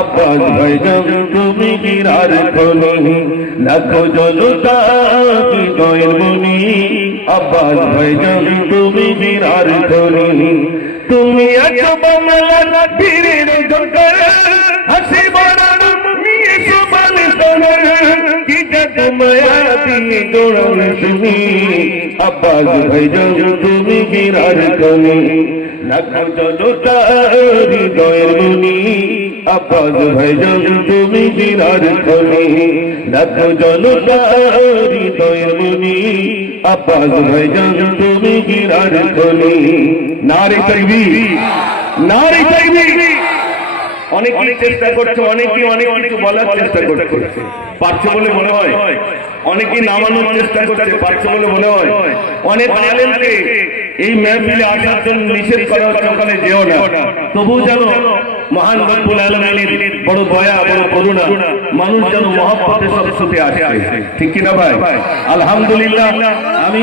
আব্বাস ভাইজান তুমি গিরার খনি, লাখো জনতা হৃদয়ের মনি। আব্বাস ভাইজান তুমি গিরার খনি, তুমি আছো বাংলার বীরের জোকার, হাসি বাড়ার নিয়ে সমান সমান, কি জাদু মায়া দিয়ে দৌড়াও তুমি। আব্বাস ভাইজান তুমি গিরার খনি, লাখো জনতা হৃদয়ের মনি। আব্বাস ভাইজান তুমি গিরার খনি, লাখো জনতা হৃদয়ের মনি। আব্বাস ভাইজান তুমি গিরার খনি। নারে তাকবীর, নারে তাকবীর। অনেকেই চেষ্টা করছে, অনেকেই অনেক কিছু বলার চেষ্টা করছে, পারছে বলে মনে হয়। অনেকেই নামানোর চেষ্টা করছে, পারছে বলে মনে হয়। অনেক আলেমকে এই মেহফিলে আসার জন্য নিষেধ করা হচ্ছে, ওখানে যেও না। তবু যেন মহান রব্বুল আলামিনের বড় দয়া, বড় করুণা, মানুষ যেন মহব্বতে সব ছুটে আসে। ঠিক কিনা ভাই? আলহামদুলিল্লাহ। আমি